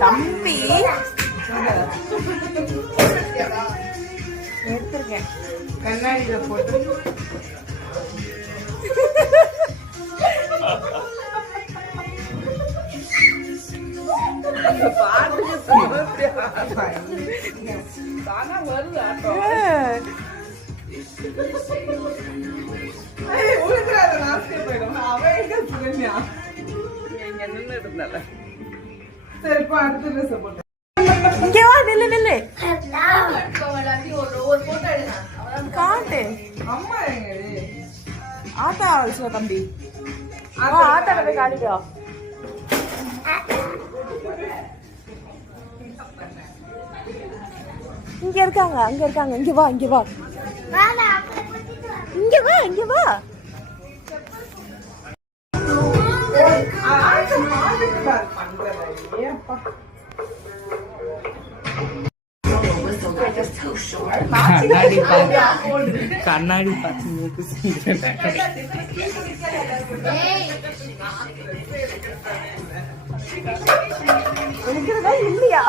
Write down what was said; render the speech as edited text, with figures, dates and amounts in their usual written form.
தம்பி எடுத்திருக்கேன் கண்ணாடியில போட்டு ஆத்தா தம்பி ஆத்தா போய் காட்டிக்கோ இங்க இருக்காங்க அங்க இருக்காங்க இங்க வா இங்க வா இங்க வா இங்க வா கண்ணாடி பார்த்து இல்லையா